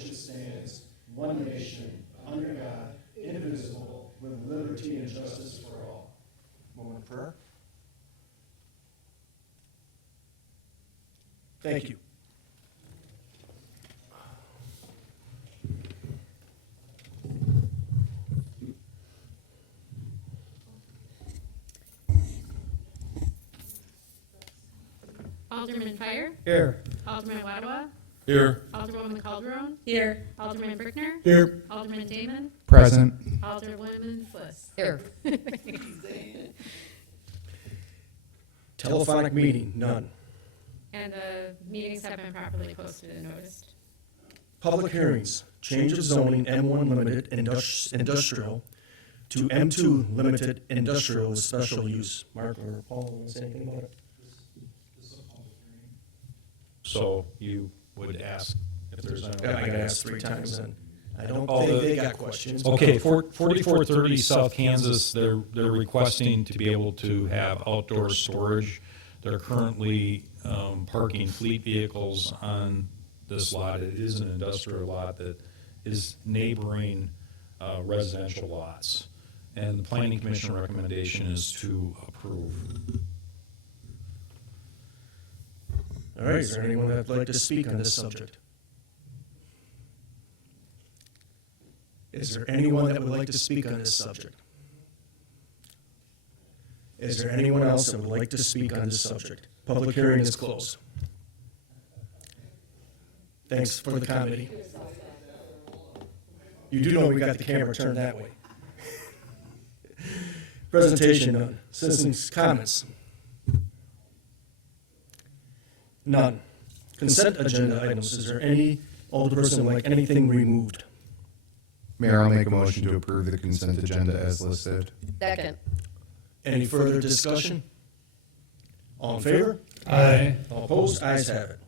which it stands, one nation, under God, indivisible, with liberty and justice for all. Moment of prayer. Thank you. Alderman Fire. Here. Alderman Wadawa. Here. Alderwoman Calderon. Here. Alderman Brickner. Here. Alderman Damon. Present. Alderwoman Fliss. Here. Telephonic meeting, none. And the meetings have been properly posted and noticed. Public hearings, change of zoning M1 Limited Industrial to M2 Limited Industrial with special use. Mark or Paul, want to say anything about it? So you would ask if there's any. I got asked 3 times, and I don't Oh, think the- they got questions. Okay, 4430 South Kansas, they're requesting to be able to have outdoor storage. They're currently parking fleet vehicles on this lot. It is an industrial lot that is neighboring residential lots. And the planning commission recommendation is to approve. All right, is there anyone that would like to speak on this subject? Is there anyone that would like to speak on this subject? Is there anyone else that would like to speak on this subject? Public hearing is closed. Thanks for the comedy. You do know we got the camera turned that way. Presentation none. Citizens' comments. None. Consent agenda items. Is there any alderperson would like anything removed? Mayor, I'll make a motion to approve the consent agenda as listed. Second. Any further discussion? All in favor? Aye. All opposed? Ayes have it.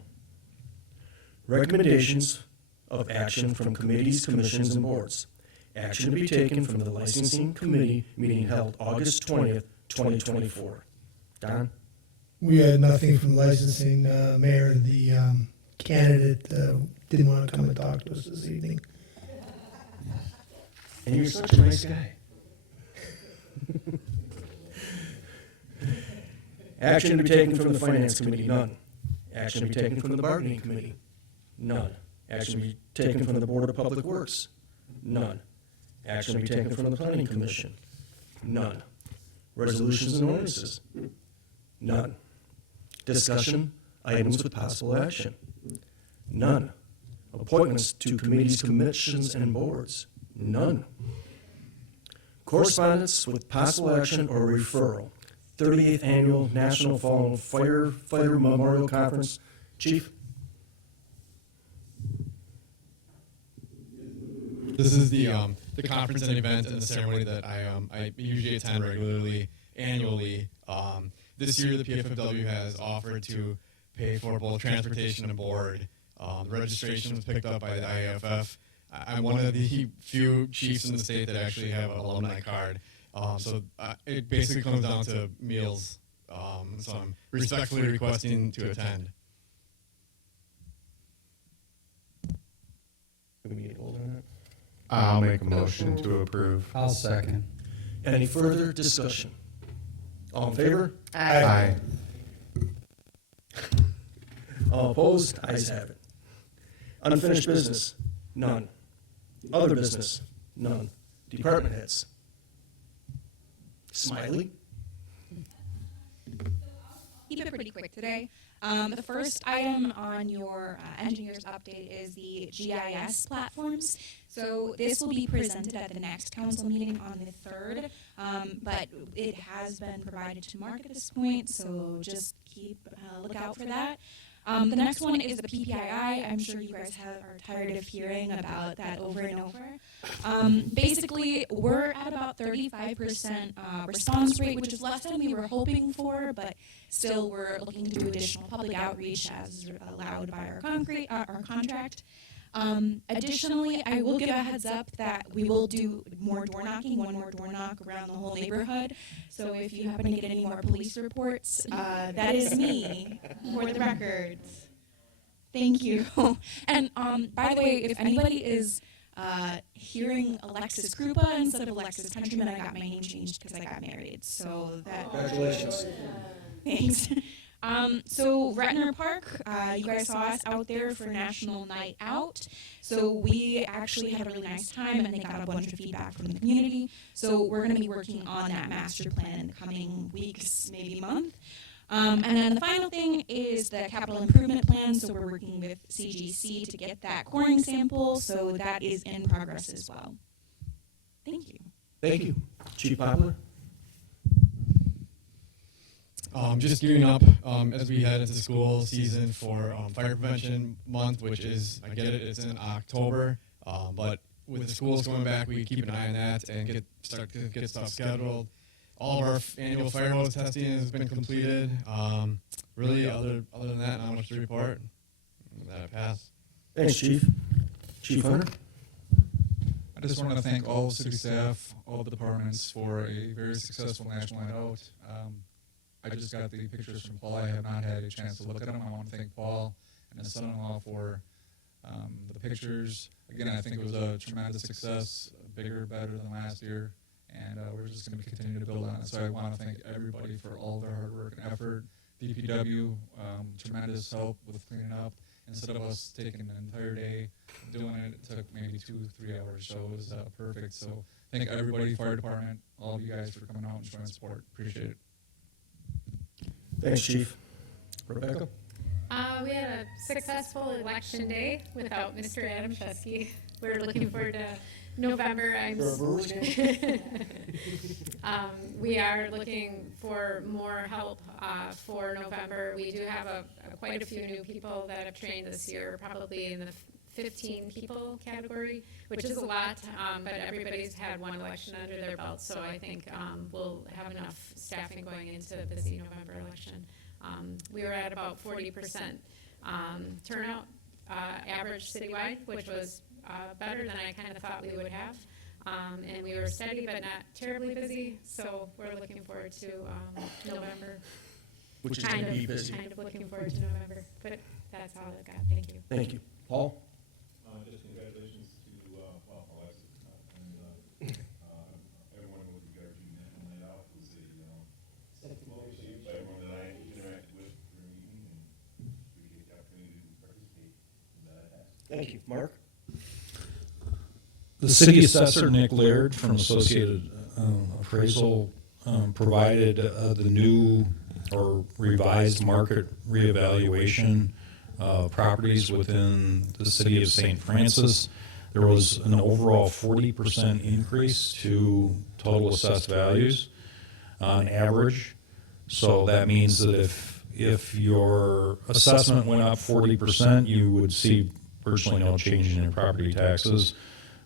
Recommendations of action from committees, commissions, and boards. Action to be taken from the licensing committee meeting held August 20th, 2024. Don? We had nothing from licensing, Mayor. The candidate didn't want to come and talk to us this evening. And you're such a nice guy. Action to be taken from the finance committee, none. Action to be taken from the bargaining committee, none. Action to be taken from the Board of Public Works, none. Action to be taken from the planning commission, none. Resolutions and ordinances, none. Discussion, items with possible action, none. Appointments to committees, commissions, and boards, none. Correspondence with possible action or referral. 38th Annual National Fallen Firefighter Memorial Conference. Chief? This is the conference and event and the ceremony that I usually attend regularly, annually. This year, the PFFW has offered to pay for both transportation and board. Registration was picked up by the IAFF. I'm one of the few chiefs in the state that actually have an alumni card. So it basically comes down to meals. So I'm respectfully requesting to attend. Do we need to hold on that? I'll make a motion to approve. I'll second. Any further discussion? All in favor? Aye. All opposed? Ayes have it. Unfinished business? None. Other business? None. Department heads? Smiley? Keep it pretty quick today. The first item on your engineer's update is the GIS platforms. So this will be presented at the next council meeting on the 3rd, but it has been provided to Mark at this point, so just keep a lookout for that. The next one is the PPII. I'm sure you guys are tired of hearing about that over and over. Basically, we're at about 35% response rate, which is less than we were hoping for, but still we're looking to do additional public outreach as allowed by our contract. Additionally, I will give a heads up that we will do more door knocking, one more door knock around the whole neighborhood. So if you happen to get any more police reports, that is me, for the records. Thank you. And by the way, if anybody is hearing Alexis Krupa instead of Alexis Countryman, I got my name changed because I got married. So that. Congratulations. Thanks. So Retner Park, you guys saw us out there for National Night Out. So we actually had a really nice time, and they got a bunch of feedback from the community. So we're going to be working on that master plan in the coming weeks, maybe month. And then the final thing is the capital improvement plan. So we're working with CGC to get that coring sample. So that is in progress as well. Thank you. Thank you. Chief Poplar? Just gearing up as we head into school season for fire prevention month, which is, I get it, it's in October, but with the schools going back, we keep an eye on that and start to get stuff scheduled. All of our annual fire hose testing has been completed. Really, other than that, not much to report. That pass. Thanks, Chief. Chief Hunter? I just want to thank all city staff, all the departments for a very successful National Night Out. I just got the pictures from Paul. I have not had a chance to look at them. I want to thank Paul and his son-in-law for the pictures. Again, I think it was a tremendous success, bigger, better than last year, and we're just going to continue to build on it. So I want to thank everybody for all their hard work and effort. DPW, tremendous help with cleaning up. Instead of us taking an entire day doing it, it took maybe 2-3 hours. So it was perfect. So thank everybody, fire department, all of you guys for coming out and showing support. Appreciate it. Thanks, Chief. Rebecca? We had a successful election day without Mr. Adam Shesky. We're looking forward to November. We are looking for more help for November. We do have quite a few new people that have trained this year, probably in the 15 people category, which is a lot, but everybody's had one election under their belt, so I think we'll have enough staffing going into the busy November election. We were at about 40% turnout average citywide, which was better than I kind of thought we would have. And we were steady but not terribly busy, so we're looking forward to November. Which is going to be busy. Kind of looking forward to November, but that's all I've got. Thank you. Thank you. Paul? Just congratulations to Alexis and everyone with regard to National Night Out. It was well received by everyone that I interacted with during the meeting, and appreciate the opportunity to participate in that. Thank you. Mark? The city assessor, Nick Laird from Associated Appraisal, provided the new or revised market reevaluation properties within the city of St. Francis. There was an overall 40% increase to total assessed values on average. So that means that if your assessment went up 40%, you would see virtually no change in your property taxes.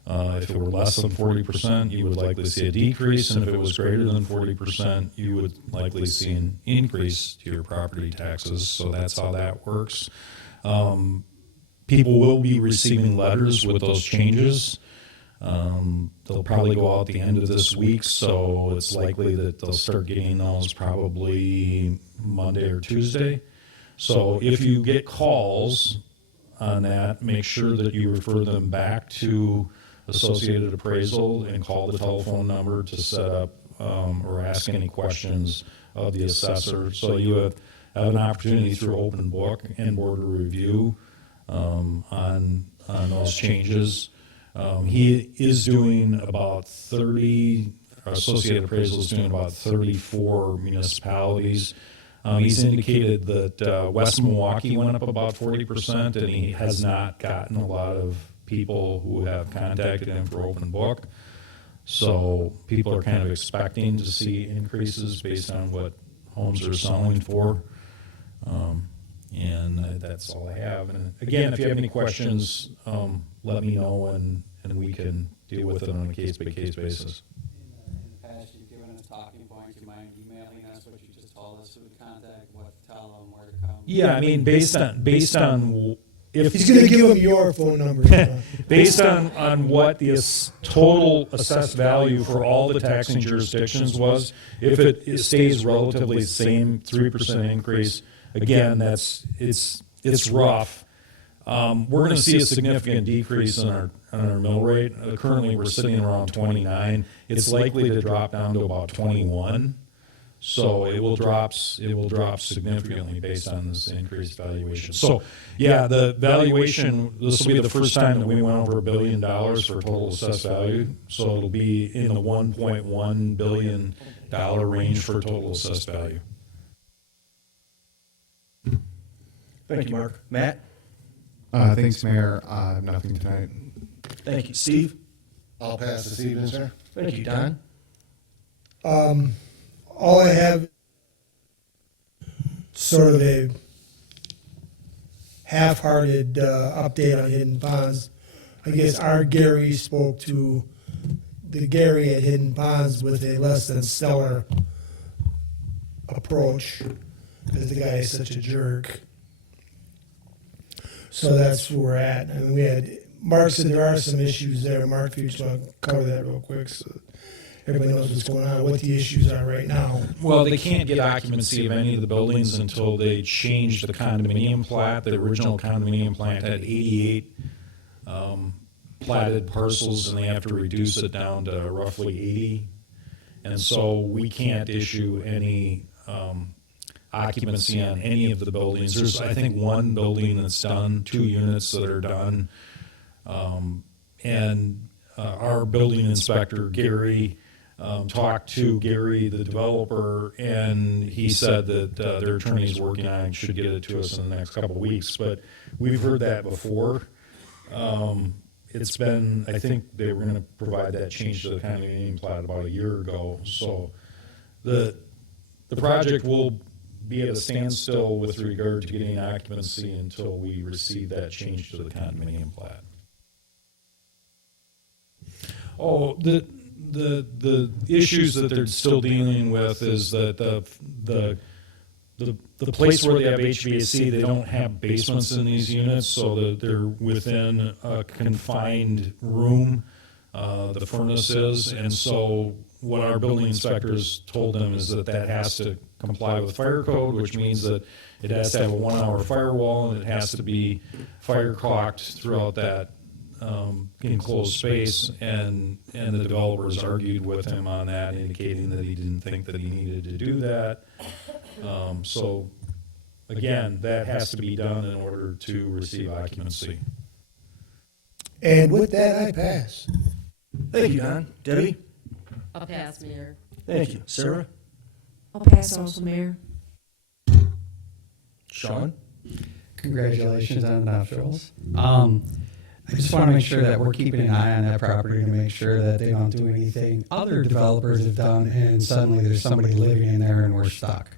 If it were less than 40%, you would likely see a decrease, and if it was greater than 40%, you would likely see an increase to your property taxes. So that's how that works. People will be receiving letters with those changes. They'll probably go out at the end of this week, so it's likely that they'll start getting those probably Monday or Tuesday. So if you get calls on that, make sure that you refer them back to Associated Appraisal and call the telephone number to set up or ask any questions of the assessor. So you have an opportunity through open book and board of review on those changes. He is doing about 30, Associated Appraisal is doing about 34 municipalities. He's indicated that West Milwaukee went up about 40%, and he has not gotten a lot of people who have contacted him for open book. So people are kind of expecting to see increases based on what homes are selling for. And that's all I have. And again, if you have any questions, let me know, and we can deal with it on a case-by-case basis. In the past, you've given us talking points. You mind emailing us what you just told us, who to contact, what to tell them, where to come? Yeah, I mean, based on if He's going to give him your phone number. based on what the total assessed value for all the taxing jurisdictions was, if it stays relatively the same 3% increase, again, it's rough, We're going to see a significant decrease in our mill rate. Currently, we're sitting around 29. It's likely to drop down to about 21. So it will drop significantly based on this increased valuation. So, yeah, the valuation, this will be the first time that we went over $1 billion for total assessed value. So it'll be in the $1.1 billion range for total assessed value. Thank you, Mark. Matt? Thanks, Mayor. Nothing tonight. Thank you. Steve? I'll pass this evening, sir. Thank you. Don? All I have sort of a half-hearted update on Hidden Ponds. I guess our Gary spoke to the Gary at Hidden Ponds with a less than stellar approach, because the guy is such a jerk. So that's where we're at. I mean, we had, Mark said there are some issues there. Mark, if you just want to cover that real quick so everybody knows what's going on, what the issues are right now. Well, they can't get occupancy of any of the buildings until they change the condominium plat. The original condominium plat had 88 platted parcels, and they have to reduce it down to roughly 80. And so we can't issue any occupancy on any of the buildings. There's, I think, one building that's done, 2 units that are done. And our building inspector, Gary, talked to Gary, the developer, and he said that their attorney's working on it, should get it to us in the next couple of weeks. But we've heard that before. It's been, I think they were going to provide that change to the condominium plat about a year ago. So the project will be at a standstill with regard to getting occupancy until we receive that change to the condominium plat. Oh, the issues that they're still dealing with is that the place where they have HVAC, they don't have basements in these units, so that they're within a confined room, the furnace is, and so what our building inspectors told them is that that has to comply with fire code, which means that it has to have a 1-hour firewall, and it has to be fire caulked throughout that enclosed space, and the developers argued with him on that, indicating that he didn't think that he needed to do that. So again, that has to be done in order to receive occupancy. And with that, I pass. Thank you, Don. Debbie? I'll pass, Mayor. Thank you. Sarah? I'll pass also, Mayor. Sean? Congratulations on the nuptials. I just want to make sure that we're keeping an eye on that property to make sure that they don't do anything other developers have done and suddenly there's somebody living in there and we're stuck.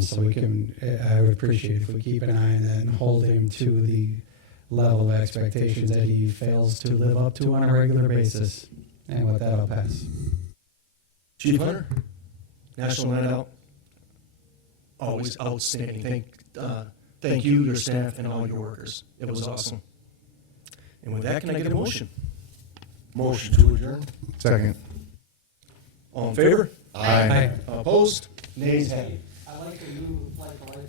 So we can, I would appreciate if we keep an eye on that and hold him to the level of expectations that he fails to live up to on a regular basis. And with that, I'll pass. Chief Hunter? National Night Out? Always outstanding. Thank you, your staff, and all your workers. It was awesome. And with that, can I get a motion? Motion to adjourn. Second. All in favor? Aye. Opposed? Nays have it. I like the new like life